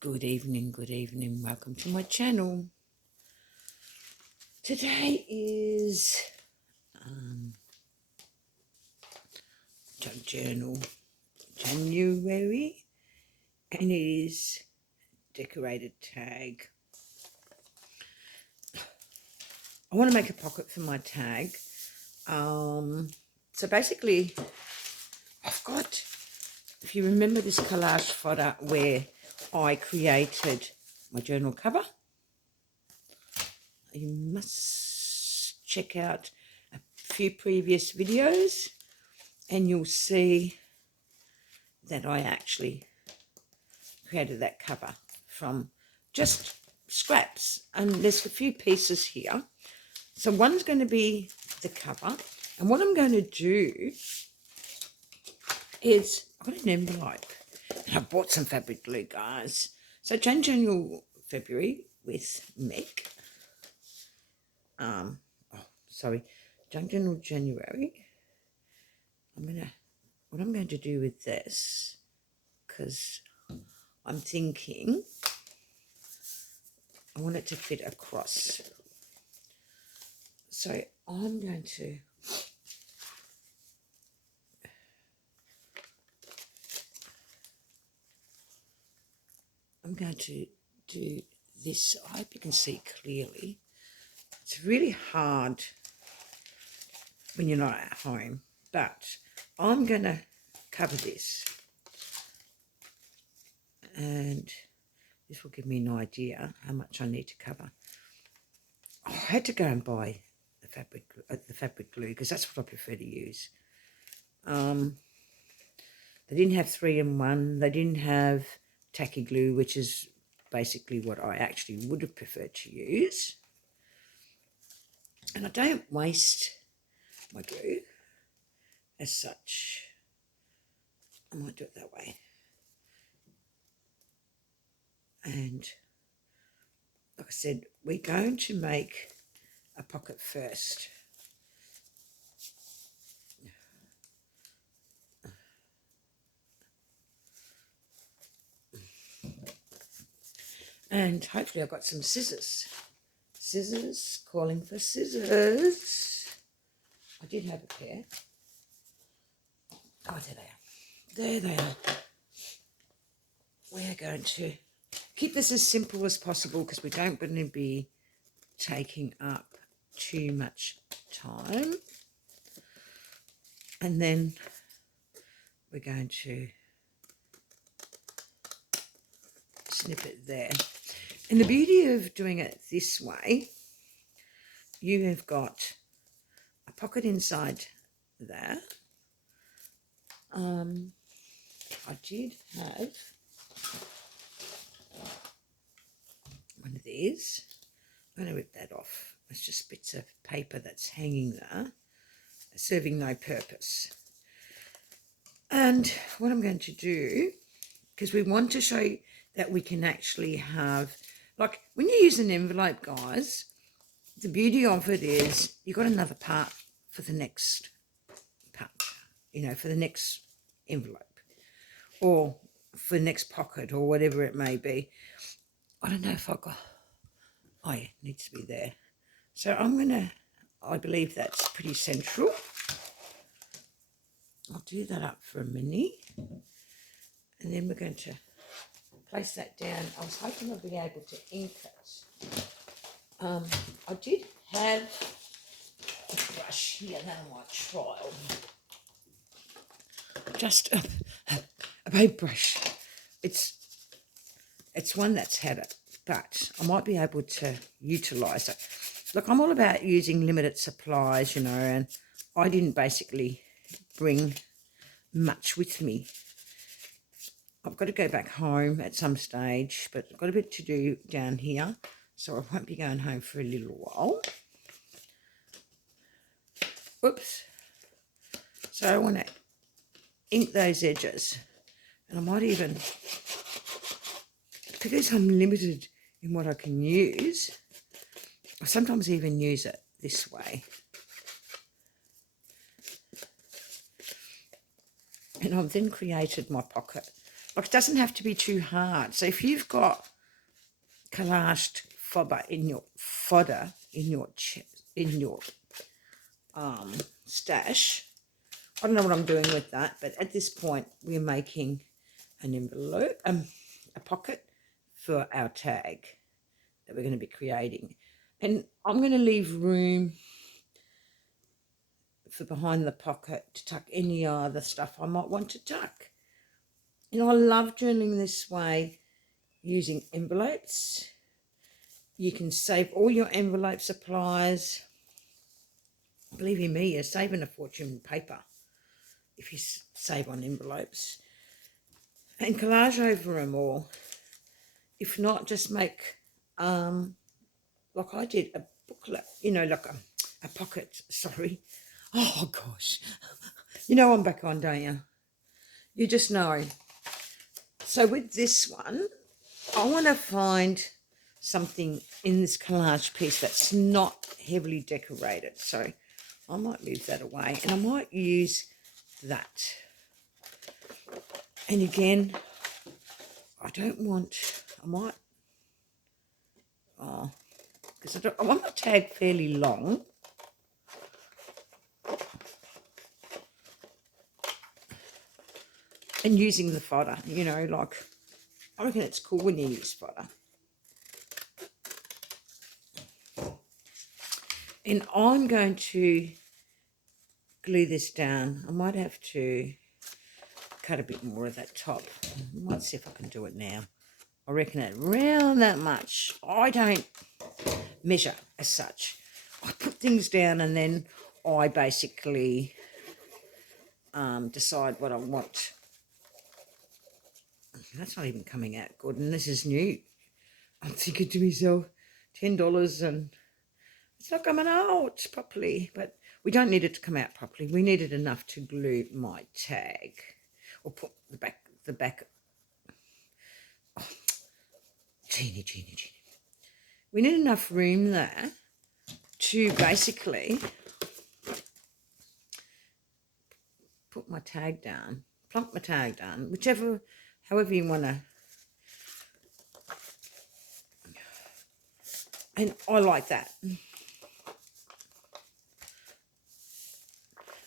Good evening, welcome to my channel. Today is January, and it is decorated tag. I want to make a pocket for my tag. So basically, I've got, if you remember this collage photo where I created my journal cover, you must check out a few previous videos and you'll see that I actually created that cover from just scraps, and there's a few pieces here. So one's going to be the cover, and what I'm going to do is I've got an envelope and I bought some fabric glue, guys. So January, February with Meg. January. What I'm going to do with this, because I'm thinking I want it to fit across. So I'm going to do this. I hope you can see clearly. It's really hard when you're not at home, but I'm going to cover this, and this will give me an idea how much I need to cover. I had to go and buy the fabric glue because that's what I prefer to use. They didn't have 3-in-1. They didn't have tacky glue, which is basically what I actually would have preferred to use. And I don't waste my glue as such. I might do it that way. And like I said, we're going to make a pocket first. And hopefully I've got some scissors. Scissors, calling for scissors. I did have a pair. Oh, there they are. There they are. We're going to keep this as simple as possible because we don't want to be taking up too much time. And then we're going to snip it there. And the beauty of doing it this way, you have got a pocket inside there. I did have one of these. I'm going to rip that off. It's just bits of paper that's hanging there, serving no purpose. And what I'm going to do, because we want to show you that we can actually have, like when you use an envelope, guys, the beauty of it is you've got another part for the next part, for the next envelope or for the next pocket or whatever it may be. I don't know if I got, oh yeah, it needs to be there. So I believe that's pretty central. I'll do that up for a minute, and then we're going to place that down. I was hoping I'd be able to ink it. I did have a brush here that I might trial. Just a paintbrush. It's one that's had it, but I might be able to utilise it. Look, I'm all about using limited supplies, and I didn't basically bring much with me. I've got to go back home at some stage, but I've got a bit to do down here, so I won't be going home for a little while. Oops. So I want to ink those edges, and I might even, because I'm limited in what I can use, I sometimes even use it this way. And I've then created my pocket. Like, it doesn't have to be too hard. So if you've got collaged fodder in your stash, I don't know what I'm doing with that, but at this point we're making an envelope, a pocket for our tag that we're going to be creating, and I'm going to leave room for behind the pocket to tuck any other stuff I might want to tuck. You know, I love journaling this way using envelopes. You can save all your envelope supplies. Believe you me, you're saving a fortune in paper if you save on envelopes. And collage over them all. If not, just make, like I did, a booklet, you know, like a pocket, sorry. Oh, gosh. You know I'm back on, don't you? You just know. So with this one, I want to find something in this collage piece that's not heavily decorated. So I might move that away, and I might use that. And again, I want the tag fairly long. And using the fodder, you know, like, I reckon it's cool when you use fodder. And I'm going to glue this down. I might have to cut a bit more of that top. I might see if I can do it now. I reckon it around that much. I don't measure as such. I put things down and then I basically decide what I want. That's not even coming out good, and this is new. I'm thinking to myself, $10 and it's not coming out properly, but we don't need it to come out properly. We need it enough to glue my tag, or put the back. Oh, Jeannie. We need enough room there to basically put my tag down, plunk my tag down, however you want to. And I like that.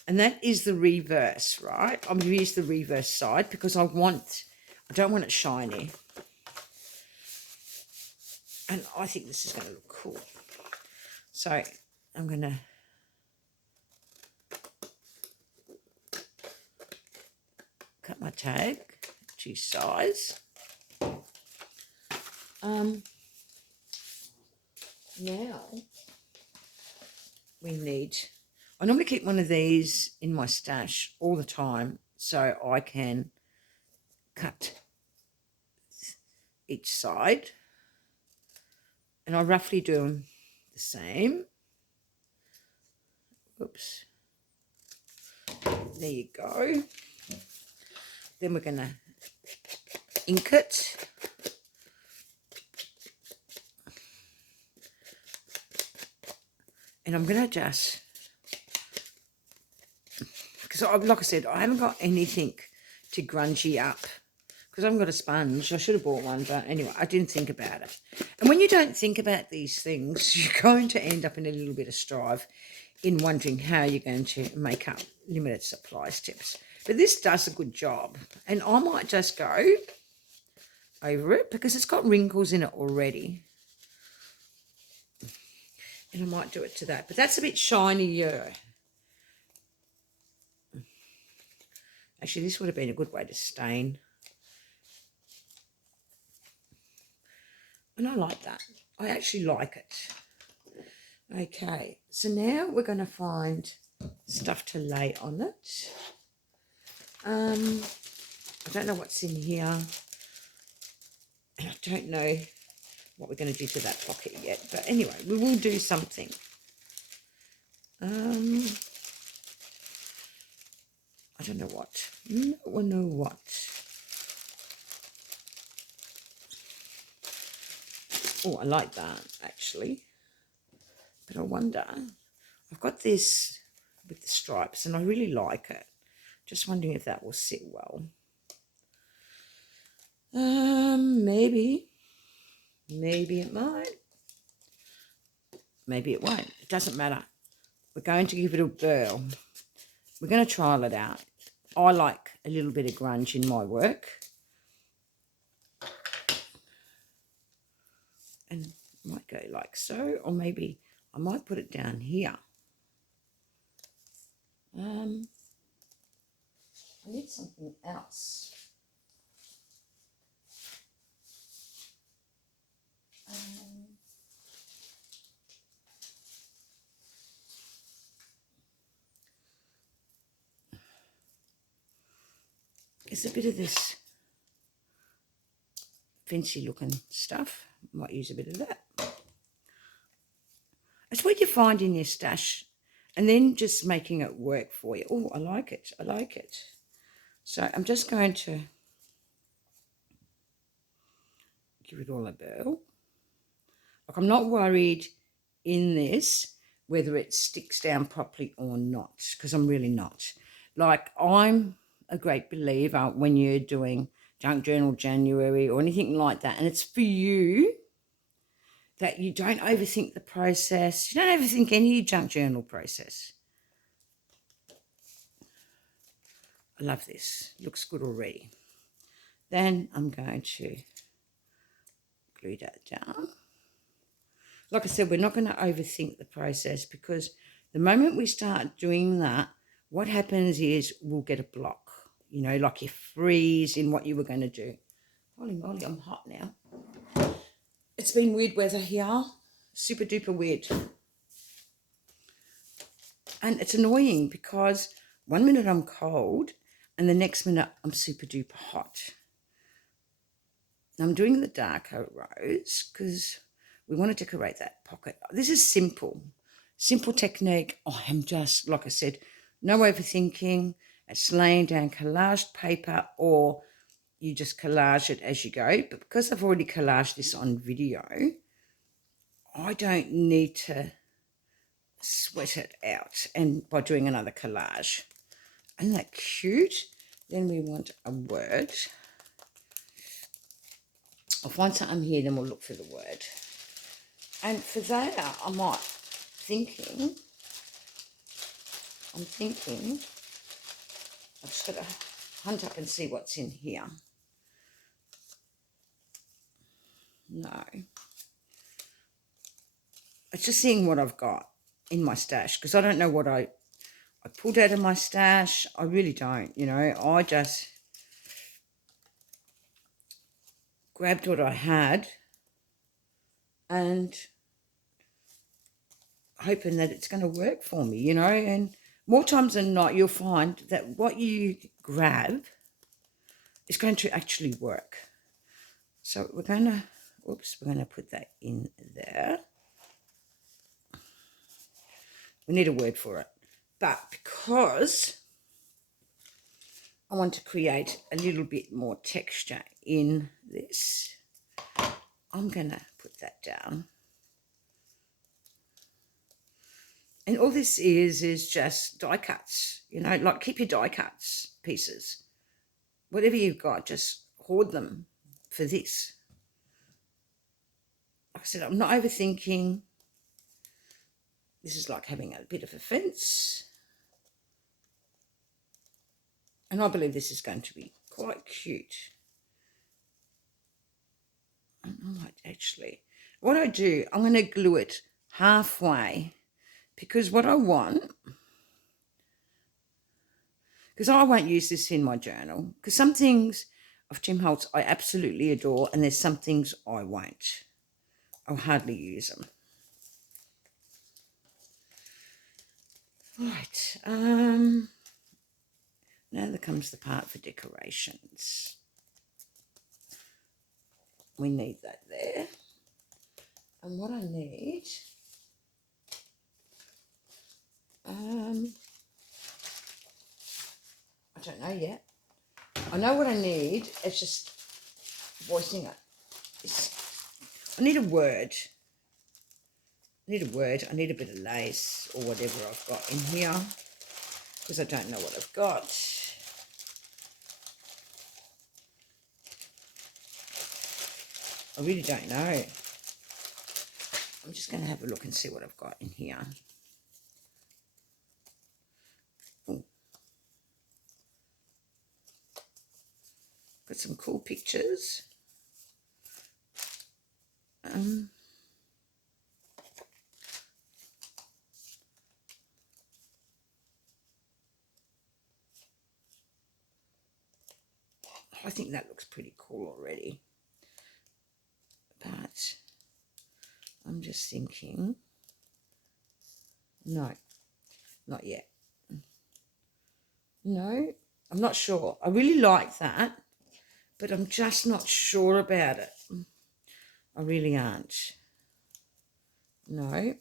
And that is the reverse, right? I'm going to use the reverse side because I don't want it shiny. And I think this is going to look cool. So I'm going to cut my tag to size. Now I normally keep one of these in my stash all the time so I can cut each side, and I roughly do them the same. Oops. There you go. Then we're going to ink it. And I'm going to just, because like I said, I haven't got anything to grungy up because I haven't got a sponge. I should have bought one, but anyway, I didn't think about it. And when you don't think about these things, you're going to end up in a little bit of strife in wondering how you're going to make up limited supplies tips. But this does a good job, and I might just go over it because it's got wrinkles in it already. And I might do it to that. But that's a bit shinier. Actually, this would have been a good way to stain. And I like that. I actually like it. Okay, so now we're going to find stuff to lay on it. I don't know what's in here. And I don't know what we're going to do to that pocket yet. But anyway, we will do something. I don't know what. No, what. Oh, I like that, actually. But I wonder, I've got this with the stripes, and I really like it. Just wondering if that will sit well. Maybe it might. Maybe it won't. It doesn't matter. We're going to give it a whirl. We're going to trial it out. I like a little bit of grunge in my work. And might go like so, or maybe I might put it down here. I need something else. There's a bit of this fancy looking stuff. Might use a bit of that. It's what you find in your stash and then just making it work for you. Oh, I like it. I like it. So I'm just going to give it all a whirl. Like, I'm not worried in this whether it sticks down properly or not, because I'm really not. Like, I'm a great believer when you're doing Junk Journal January or anything like that, and it's for you, that you don't overthink the process. You don't overthink any junk journal process. I love this. Looks good already. Then I'm going to glue that down. Like I said, we're not going to overthink the process, because the moment we start doing that, what happens is we'll get a block. You know, like you freeze in what you were going to do. Holy moly, I'm hot now. It's been weird weather here. Super duper weird. And it's annoying because 1 minute I'm cold and the next minute I'm super duper hot. Now I'm doing the darker rose because we want to decorate that pocket. This is simple. Simple technique. I am just, like I said, no overthinking. It's laying down collaged paper, or you just collage it as you go. But because I've already collaged this on video, I don't need to sweat it out and by doing another collage. Isn't that cute? Then we want a word. I'll find something here, then we'll look for the word. And for that, I'm thinking, I've just got to hunt up and see what's in here. No. It's just seeing what I've got in my stash, because I don't know what I pulled out of my stash. I really don't, you know. I just grabbed what I had and hoping that it's going to work for me, you know. And more times than not, you'll find that what you grab is going to actually work. So we're going to, we're going to put that in there. We need a word for it. But because I want to create a little bit more texture in this, I'm going to put that down. And all this is just die cuts, you know, like keep your die cuts pieces. Whatever you've got, just hoard them for this. Like I said, I'm not overthinking. This is like having a bit of a fence. And I believe this is going to be quite cute. I might actually, what I do, I'm going to glue it halfway, because what I want, because I won't use this in my journal, because some things of Tim Holtz I absolutely adore, and there's some things I won't. I'll hardly use them. Right, now there comes the part for decorations. We need that there. And what I need, I don't know yet. I know what I need, it's just voicing it. I need a word. I need a bit of lace or whatever I've got in here, because I don't know what I've got. I really don't know. I'm just going to have a look and see what I've got in here. Ooh. Got some cool pictures. I think that looks pretty cool already. But I'm just thinking, no, not yet. No, I'm not sure. I really like that, but I'm just not sure about it. I really aren't. No.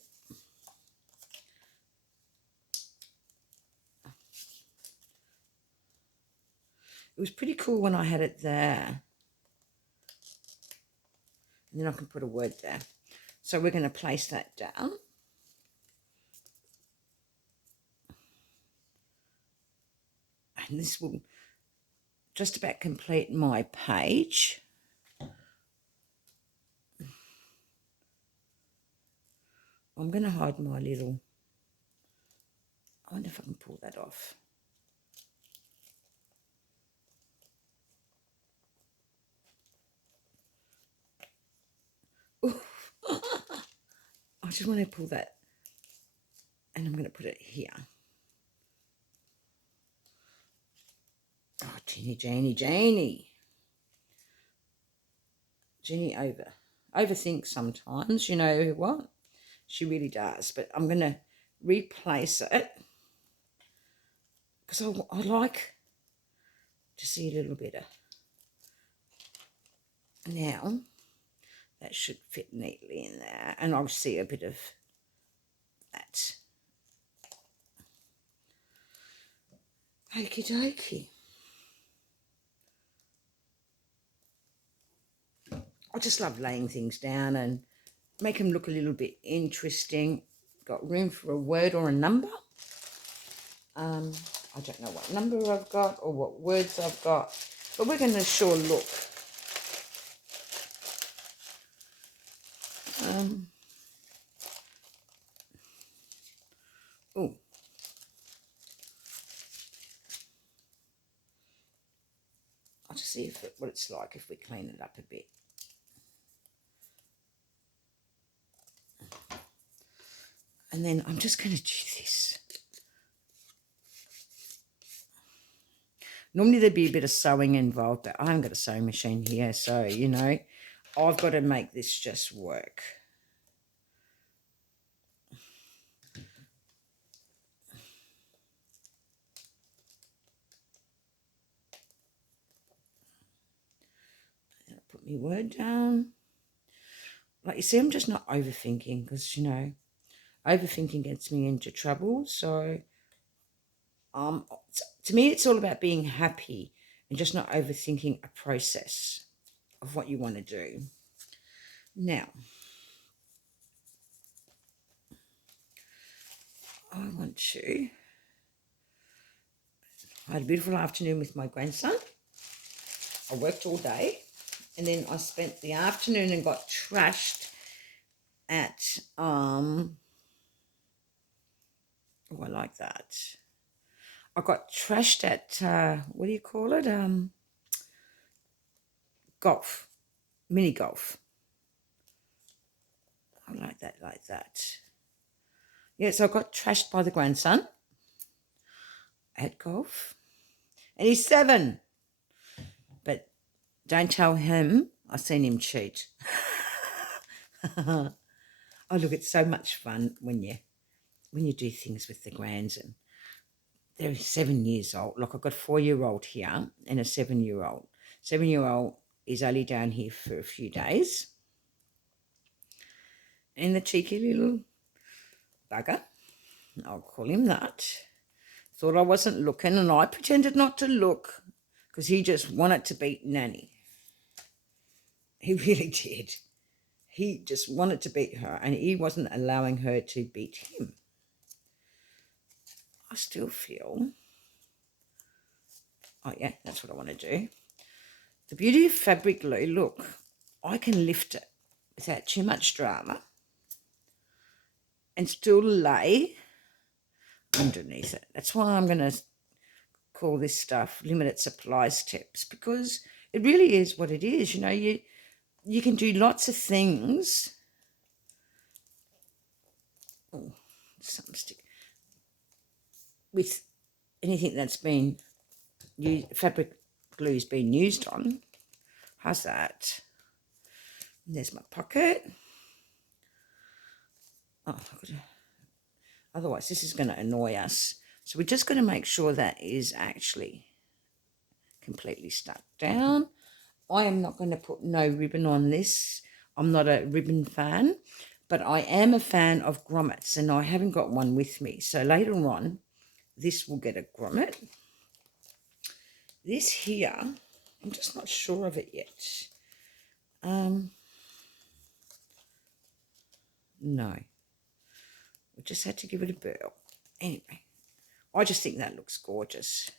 It was pretty cool when I had it there. And then I can put a word there. So we're going to place that down. And this will just about complete my page. I'm going to hide my little... I wonder if I can pull that off. I just want to pull that, and I'm going to put it here. Oh, Janie. Jenny overthinks sometimes, you know what? She really does. But I'm going to replace it because I like to see a little better. Now, that should fit neatly in there, and I'll see a bit of that. Okie dokie. I just love laying things down and make them look a little bit interesting. Got room for a word or a number. I don't know what number I've got or what words I've got, but we're going to sure look. Oh. I'll just see what it's like if we clean it up a bit. And then I'm just going to do this. Normally there'd be a bit of sewing involved, but I haven't got a sewing machine here, so, you know, I've got to make this just work. Put my word down. Like you see, I'm just not overthinking because, you know, overthinking gets me into trouble. So to me, it's all about being happy and just not overthinking a process of what you want to do. Now, I had a beautiful afternoon with my grandson. I worked all day, and then I spent the afternoon and got trashed at, I like that. I got trashed at, what do you call it? Golf, mini golf. I like that. Yeah, so I got trashed by the grandson at golf. And he's 7. But don't tell him I seen him cheat. Oh, look, it's so much fun when you do things with the grands, and they're 7 years old. Like, I've got a 4-year-old here and a 7-year-old. 7-year-old is only down here for a few days. And the cheeky little bugger, I'll call him that, thought I wasn't looking, and I pretended not to look because he just wanted to beat Nanny. He really did. He just wanted to beat her, and he wasn't allowing her to beat him. I still feel, oh yeah, that's what I want to do. The beauty of fabric glue, look, I can lift it without too much drama and still lay underneath it. That's why I'm going to call this stuff limited supplies tips, because it really is what it is. You know, you can do lots of things. Oh, something stick with anything that's been used, fabric glue's been used on. How's that? And there's my pocket. Oh, otherwise this is going to annoy us. So we're just going to make sure that is actually completely stuck down. I am not going to put no ribbon on this. I'm not a ribbon fan, but I am a fan of grommets, and I haven't got one with me. So later on, this will get a grommet. This here, I'm just not sure of it yet. No. We just had to give it a burl. Anyway, I just think that looks gorgeous.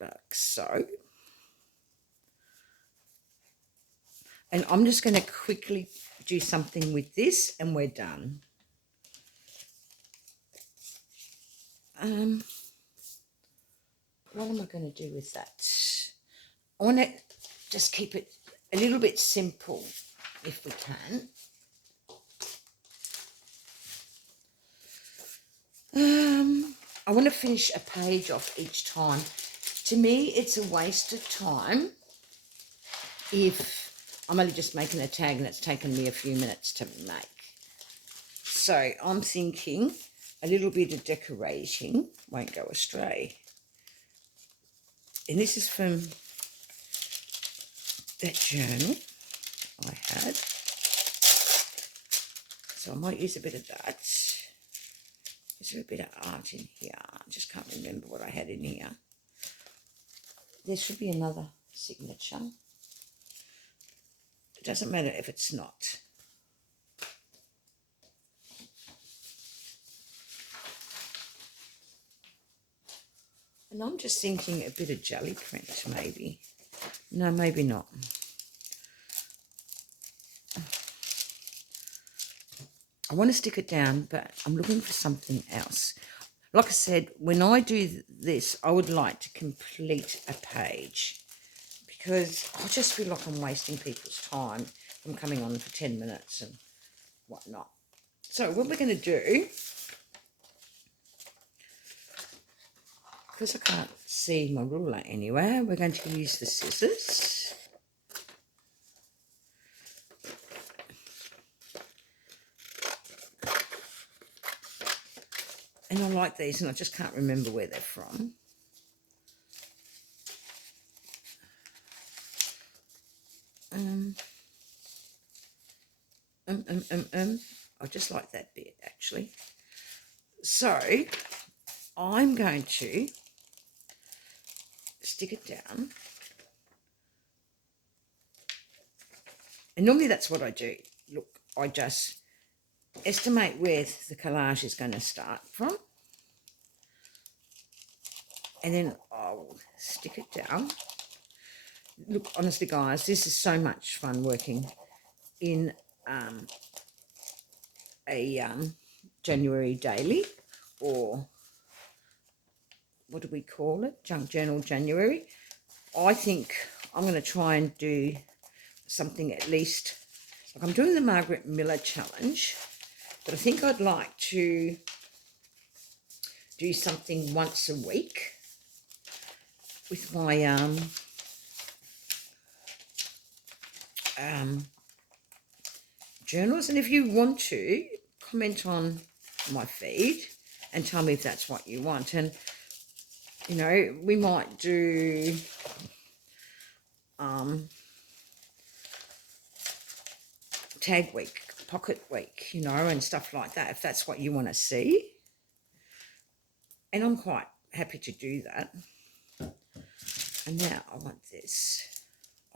Like so. And I'm just going to quickly do something with this and we're done. What am I going to do with that? I want to just keep it a little bit simple if we can. I want to finish a page off each time. To me, it's a waste of time if I'm only just making a tag and it's taken me a few minutes to make. So I'm thinking a little bit of decorating won't go astray. And this is from that journal I had. So I might use a bit of that. There's a bit of art in here. I just can't remember what I had in here. There should be another signature. It doesn't matter if it's not. And I'm just thinking a bit of jelly print, maybe. No, maybe not. I want to stick it down, but I'm looking for something else. Like I said, when I do this, I would like to complete a page, because I just feel like I'm wasting people's time. I'm coming on for 10 minutes and whatnot. So what we're going to do, because I can't see my ruler anywhere, we're going to use the scissors. And I like these, and I just can't remember where they're from. I just like that bit, actually. So I'm going to stick it down. And normally that's what I do. Look, I just estimate where the collage is going to start from. And then I'll stick it down. Look, honestly, guys, this is so much fun working in a January daily, or what do we call it? Junk Journal January. I think I'm going to try and do something at least, like I'm doing the Margaret Miller challenge, but I think I'd like to do something once a week with my journals. And if you want to, comment on my feed and tell me if that's what you want. And, you know, we might do tag week, pocket week, you know, and stuff like that, if that's what you want to see. And I'm quite happy to do that. And now I want this.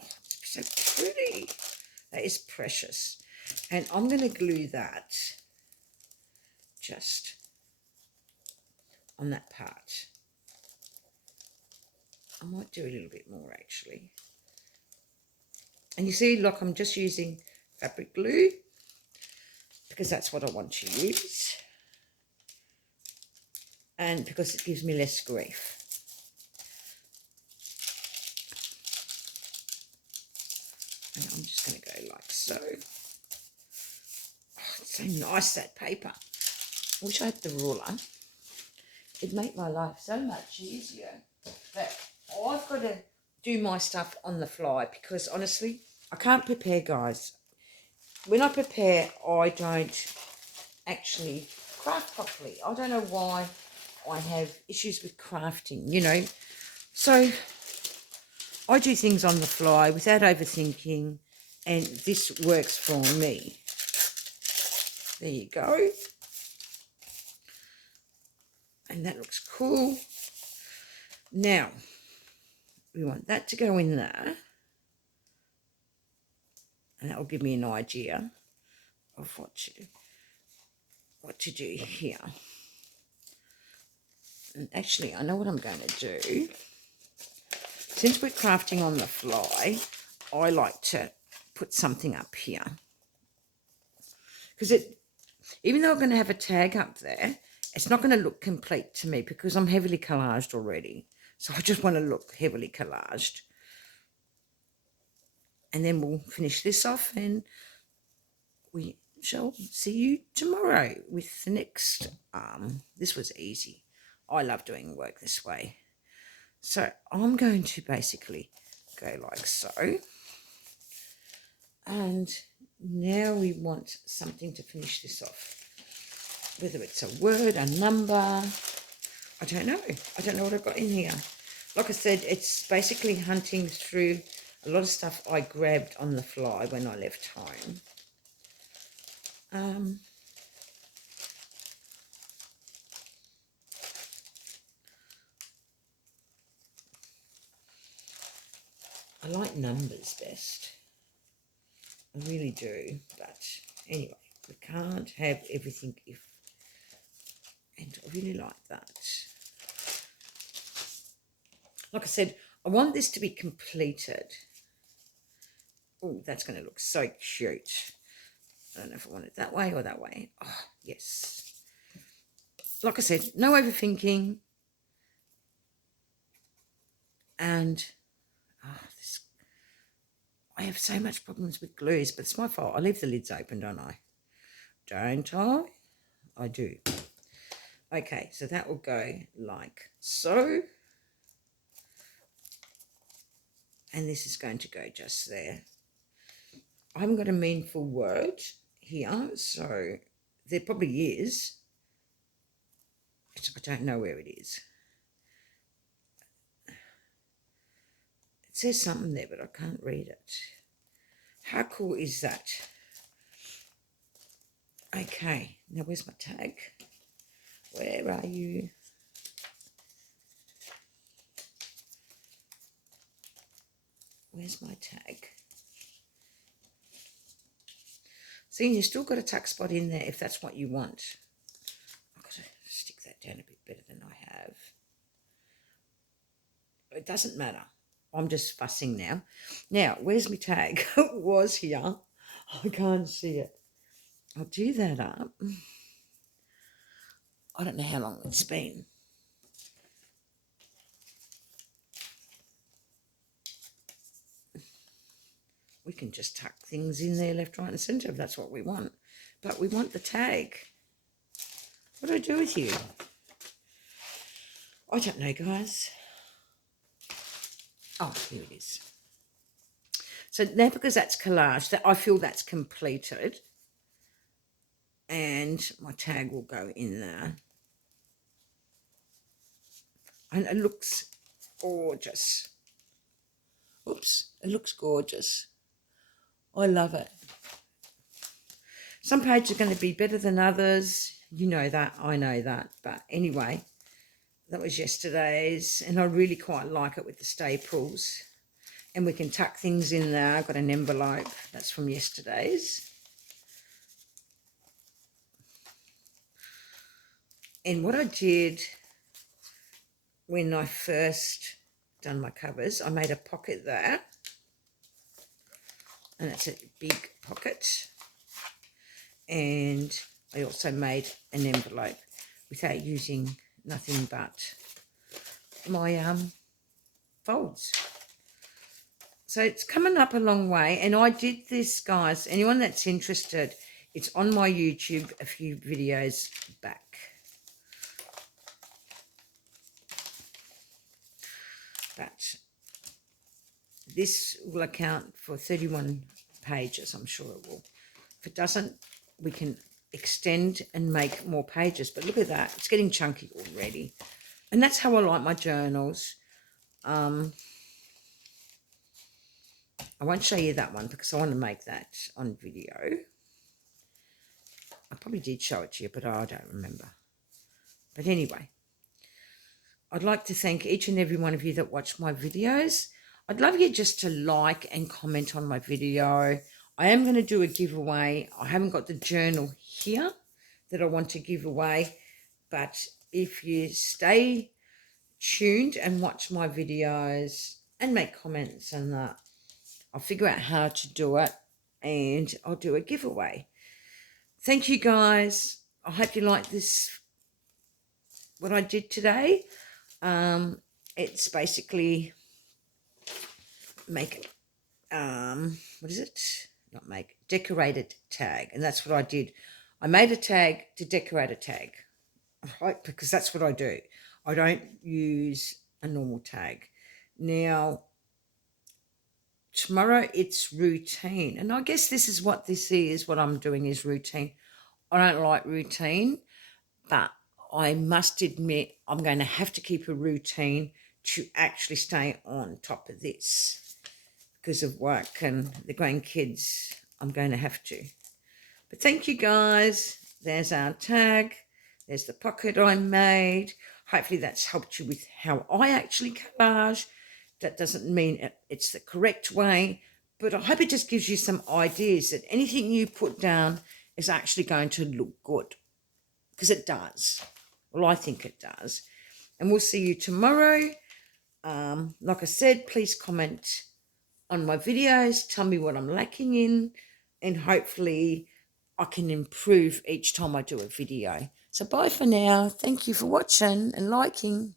Oh, it's so pretty. That is precious. And I'm going to glue that just on that part. I might do a little bit more, actually. And you see, look, I'm just using fabric glue because that's what I want to use. And because it gives me less grief. And I'm just going to go like so. Oh, it's so nice, that paper. I wish I had the ruler. It'd make my life so much easier. But I've got to do my stuff on the fly because honestly, I can't prepare, guys. When I prepare, I don't actually craft properly. I don't know why I have issues with crafting, you know. So I do things on the fly without overthinking, and this works for me. There you go. And that looks cool. Now, we want that to go in there. And that will give me an idea of what to do here. And actually, I know what I'm going to do. Since we're crafting on the fly, I like to put something up here. Because even though I'm going to have a tag up there, it's not going to look complete to me because I'm heavily collaged already. So I just want to look heavily collaged. And then we'll finish this off and we shall see you tomorrow with the next this was easy. I love doing work this way. So I'm going to basically go like so. And now we want something to finish this off. Whether it's a word, a number, I don't know. I don't know what I've got in here. Like I said, it's basically hunting through a lot of stuff I grabbed on the fly when I left home. I like numbers best. I really do. But anyway, we can't have everything if... And I really like that. Like I said, I want this to be completed. Oh, that's going to look so cute. I don't know if I want it that way or that way. Oh, yes. Like I said, no overthinking. And I have so much problems with glues, but it's my fault. I leave the lids open, don't I? Don't I? I do. Okay, so that will go like so. And this is going to go just there. I haven't got a meaningful word here, so there probably is. I don't know where it is. It says something there, but I can't read it. How cool is that? Okay, now where's my tag? Where are you? Where's my tag? See, you still got a tuck spot in there if that's what you want. I've got to stick that down a bit better than I have. It doesn't matter. I'm just fussing now. Now, where's my tag? It was here. I can't see it. I'll do that up. I don't know how long it's been. We can just tuck things in there left, right and centre if that's what we want. But we want the tag. What do I do with you? I don't know, guys. Oh, here it is. So now because that's collage, that I feel that's completed. And my tag will go in there. And it looks gorgeous. Oops, it looks gorgeous. I love it. Some pages are going to be better than others. You know that, I know that. But anyway, that was yesterday's. And I really quite like it with the staples. And we can tuck things in there. I've got an envelope. That's from yesterday's. And what I did when I first done my covers, I made a pocket there. and it's a big pocket. And I also made an envelope without using nothing but my folds. So it's coming up a long way, and I did this, guys. Anyone that's interested, it's on my YouTube a few videos back. But this will account for 31 pages, I'm sure it will. If it doesn't, we can extend and make more pages. But look at that, it's getting chunky already. And that's how I like my journals. I won't show you that one because I want to make that on video. I probably did show it to you, but I don't remember. But anyway, I'd like to thank each and every one of you that watch my videos. I'd love you just to like and comment on my video. I am going to do a giveaway. I haven't got the journal here that I want to give away, but if you stay tuned and watch my videos and make comments and that, I'll figure out how to do it and I'll do a giveaway. Thank you, guys. I hope you like this, what I did today. It's basically make, what is it? Not make, decorated tag. And that's what I did. I made a tag to decorate a tag, right? Because that's what I do. I don't use a normal tag. Now, tomorrow it's routine. And I guess this is what this is, what I'm doing is routine. I don't like routine, but I must admit I'm going to have to keep a routine to actually stay on top of this because of work and the grandkids. I'm going to have to. But thank you, guys. There's our tag. There's the pocket I made. Hopefully that's helped you with how I actually collage. That doesn't mean it's the correct way, but I hope it just gives you some ideas that anything you put down is actually going to look good, because it does. Well, I think it does. And we'll see you tomorrow. Like I said, please comment on my videos. Tell me what I'm lacking in, and hopefully I can improve each time I do a video. So bye for now. Thank you for watching and liking.